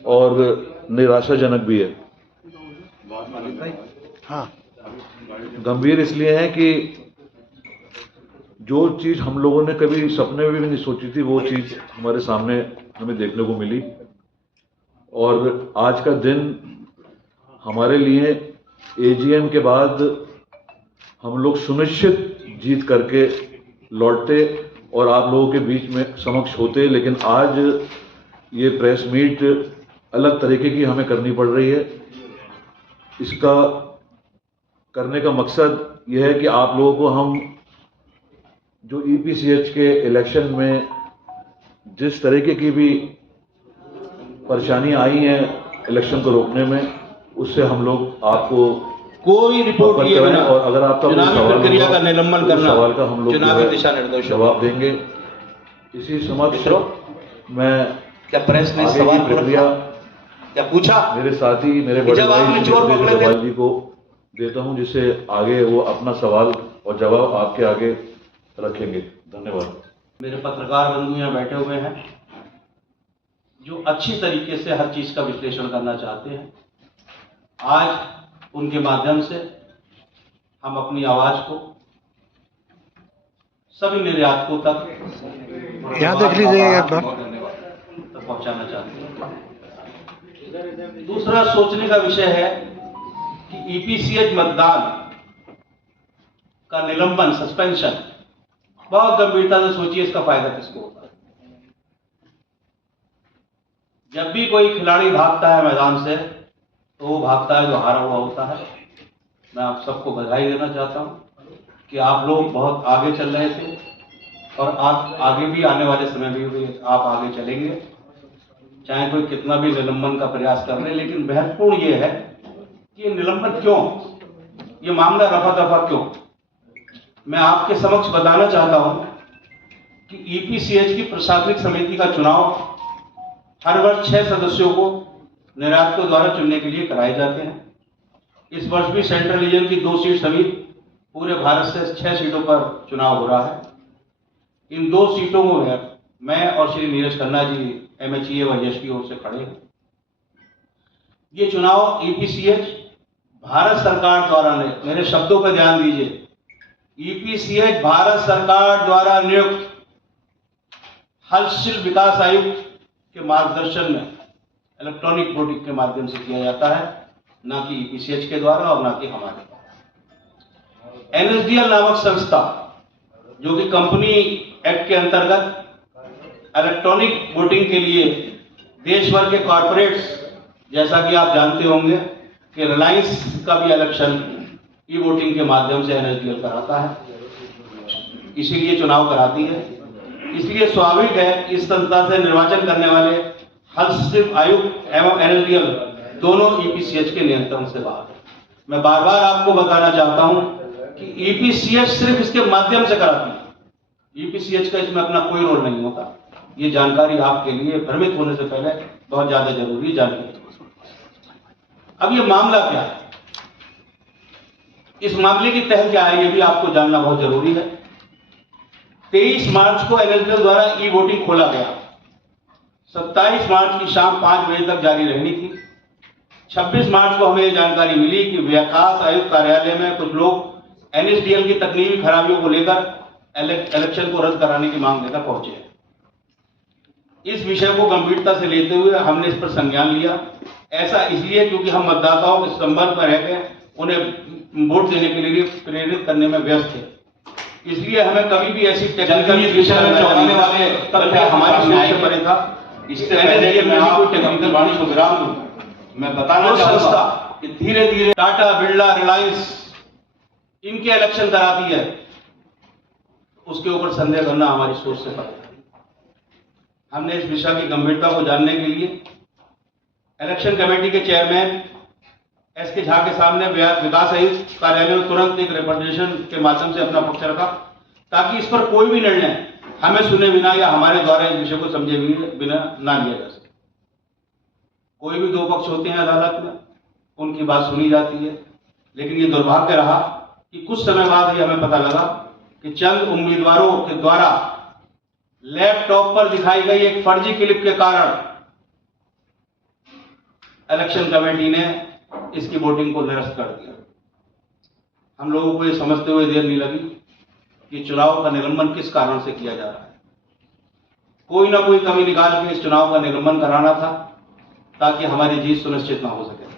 और निराशाजनक भी है। हाँ, गंभीर इसलिए है कि जो चीज़ हम लोगों ने कभी सपने में भी नहीं सोची थी वो चीज़ हमारे सामने हमें देखने को मिली। और आज का दिन हमारे लिए एजीएम के बाद हम लोग सुनिश्चित जीत करके लौटते और आप लोगों के बीच में समक्ष होते, लेकिन आज ये प्रेस मीट अलग तरीके की हमें करनी पड़ रही है। इसका करने का मकसद यह है कि आप लोगों को हम जो ईपीसीएच के इलेक्शन में जिस तरीके की भी परेशानी आई है इलेक्शन को रोकने में, उससे हम लोग आपको कोई रिपोर्ट किए बिना और अगर आपका कोई चुनावी सवाल प्रक्रिया होगा, का निलंबन तो करना सवाल का हम लोग चुनावी दिशा निर्देश जवाब देंगे। इसी समक्ष मैं क्या प्रेस ने आगे सवाल की प्रक्रिया क्या पूछा मेरे साथी मेरे बड़े जब आपने भाई चोर पकड़े थे सवाल जी को देता हूं, जिससे आगे वो अपना सवाल और जवाब आपके आगे रखेंगे। धन्यवाद। मेरे पत्रकार बंधु यहाँ बैठे हुए हैं जो अच्छी तरीके से हर चीज का विश्लेषण करना चाहते हैं। आज उनके माध्यम से हम अपनी आवाज को सभी निर्यातकों तक यहाँ देख लीजिएगा एक बार तक पहुंचाना चाहते हैं। दूसरा सोचने का विषय है कि ईपीसीएच मतदान का निलंबन, सस्पेंशन, बहुत गंभीरता से सोचिए इसका फायदा किसको होता है। जब भी कोई खिलाड़ी भागता है मैदान से तो वो भागता है जो हारा हुआ होता है। मैं आप सबको बधाई देना चाहता हूं कि आप लोग बहुत आगे चल रहे थे और आप आगे भी आने वाले समय में भी आप आगे चलेंगे, चाहे कोई कितना भी निलंबन का प्रयास कर रहे। लेकिन महत्वपूर्ण ये है कि ये निलंबन क्यों, ये मामला रफा दफा क्यों। मैं आपके समक्ष बताना चाहता हूं कि ईपीसीएच की प्रशासनिक समिति का चुनाव हर वर्ष 6 सदस्यों को निर्यातकों द्वारा चुनने के लिए कराए जाते हैं। इस वर्ष भी सेंट्रल रीजन की 2 सीट समेत पूरे भारत से 6 सीटों पर चुनाव हो रहा है। इन 2 सीटों में मैं और श्री नीरज खन्ना जी एमएचईए व एसपी ओर से खड़े हैं। ये चुनाव ईपीसीएच भारत सरकार द्वारा, मेरे शब्दों पर ध्यान दीजिए, ईपीसीएच भारत सरकार द्वारा नियुक्त हस्तशिल्प विकास आयुक्त के मार्गदर्शन में इलेक्ट्रॉनिक वोटिंग के माध्यम से किया जाता है, ना कि ईपीसीएच के द्वारा और ना कि हमारे द्वारा। एनएसडीएल नामक संस्था जो कि कंपनी एक्ट के अंतर्गत इलेक्ट्रॉनिक वोटिंग के लिए देश भर के कॉर्पोरेट्स, जैसा कि आप जानते होंगे कि रिलायंस का भी इलेक्शन ई वोटिंग के माध्यम से एनएसडीएल कराता है, इसीलिए चुनाव कराती है। इसलिए स्वाभाविक है इस संस्था से निर्वाचन करने वाले हस्तशिल्प आयुक्त एवं एनएसडीएल दोनों ईपीसीएच के नियंत्रण से बाहर है। मैं बार बार आपको बताना चाहता हूं कि ईपीसीएच सिर्फ इसके माध्यम से कराती है, ईपीसीएच का इसमें अपना कोई रोल नहीं होता। ये जानकारी आपके लिए भ्रमित होने से पहले बहुत ज्यादा जरूरी जानकारी। अब ये मामला क्या है, इस मामले की तह क्या है, ये भी आपको जानना बहुत जरूरी है। 23 मार्च को एनएसडीएल द्वारा ई वोटिंग खोला गया, 27 मार्च की शाम 5 बजे तक जारी रहनी थी। 26 मार्च को हमें जानकारी मिली कि विकास आयुक्त कार्यालय में कुछ लोग एनएसडीएल की तकनीकी खराबियों को लेकर इलेक्शन को रद्द कराने की मांग लेकर पहुंचे। इस विषय को गंभीरता से लेते हुए हमने इस पर संज्ञान लिया। ऐसा इसलिए क्योंकि हम मतदाताओं के संपर्क में रहकर उन्हें वोट देने के लिए प्रेरित करने में व्यस्त थे। इसलिए हमें कभी भी ऐसी टेक्निकल विषय में चौंकाने वाले तथ्य हमारी सोच से परे था। इससे पहले कि मैं आपको टेक्निकल वाणी को विराम दूं, मैं बताना चाहूंगा कि धीरे धीरे टाटा, बिरला, रिलायंस इनके इलेक्शन कराती है, उसके ऊपर संदेह करना हमारी सोच से परे है। हमने इस विषय की गंभीरता को जानने के लिए इलेक्शन कमेटी के चेयरमैन एसके झा के सामने विकास आयुक्त कार्यालय में तुरंत एक रिप्रेजेंटेशन के माध्यम से अपना पक्ष रखा, ताकि इस पर कोई भी निर्णय हमें सुने बिना या हमारे द्वारा इस विषय को समझे बिना ना लिया जा सके। कोई भी 2 पक्ष होते हैं अदालत में, उनकी बात सुनी जाती है, लेकिन ये दुर्भाग्य रहा कि कुछ समय बाद ही हमें पता लगा कि चंद उम्मीदवारों के द्वारा लैपटॉप पर दिखाई गई एक फर्जी क्लिप के कारण इलेक्शन कमेटी ने इसकी वोटिंग को निरस्त कर दिया। हम लोगों को ये समझते हुए देर नहीं लगी कि चुनाव का निलंबन किस कारण से किया जा रहा है। कोई ना कोई कमी निकाल के इस चुनाव का निलंबन कराना था ताकि हमारी जीत सुनिश्चित ना हो सके।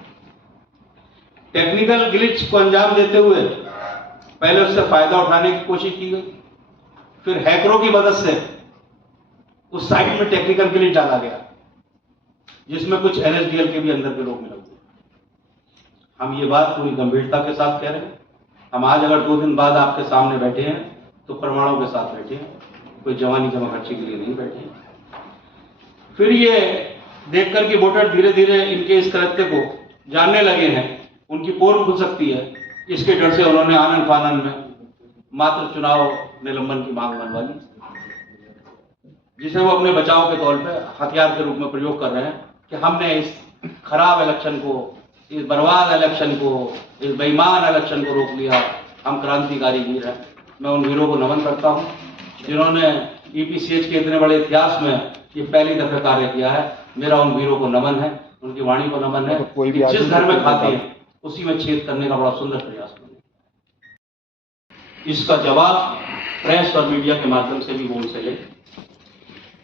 टेक्निकल ग्लिच को अंजाम देते हुए पहले उससे फायदा उठाने की कोशिश की गई, फिर हैकरों की मदद से उस साइट में टेक्निकल ग्लिच डाला गया जिसमें कुछ एनएसडीएल के भी अंदर के लोग मिले हुए। हम ये बात पूरी गंभीरता के साथ कह रहे हैं। हम आज अगर 2 दिन बाद आपके सामने बैठे हैं तो प्रमाणों के साथ बैठे हैं, कोई जवानी जमाखर्ची के लिए नहीं बैठे हैं। फिर ये देखकर कि वोटर धीरे धीरे इनके इस कृत्य को जानने लगे हैं, उनकी पोल खुल सकती है, इसके डर से उन्होंने आनन फानन में मात्र चुनाव निलंबन की मांग मनवा ली, जिसे वो अपने बचाव के तौर पे हथियार के रूप में प्रयोग कर रहे हैं कि हमने इस खराब इलेक्शन को, इस बर्बाद इलेक्शन को, इस बेईमान इलेक्शन को रोक लिया, हम क्रांतिकारी वीर हैं। मैं उन वीरों को नमन करता हूं जिन्होंने ईपीसीएच के इतने बड़े इतिहास में ये पहली दफे कार्य किया है। मेरा उन वीरों को नमन है, उनकी वाणी को नमन है कि जिस घर में खाते हैं उसी में छेद करने का बड़ा सुंदर प्रयास करें। इसका जवाब प्रेस और मीडिया के माध्यम से भी वो उनसे ले।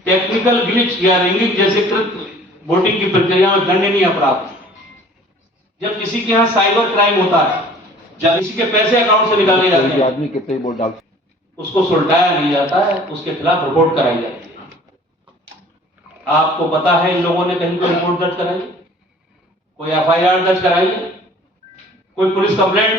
टेक्निकल ग्लिच या रिंगिंग जैसे कृत्य वोटिंग की प्रक्रिया में दंडनीय अपराध। जब किसी के यहाँ साइबर क्राइम होता है, जब किसी के पैसे अकाउंट से निकाले जाते हैं, आदमी कितने वोट डाल, उसको सुलटाया नहीं जाता है, उसके खिलाफ रिपोर्ट कराई जाती है। आपको पता है इन लोगों ने कहीं कोई रिपोर्ट दर्ज कराई, कोई एफआईआर दर्ज कराई, कोई पुलिस कंप्लेंट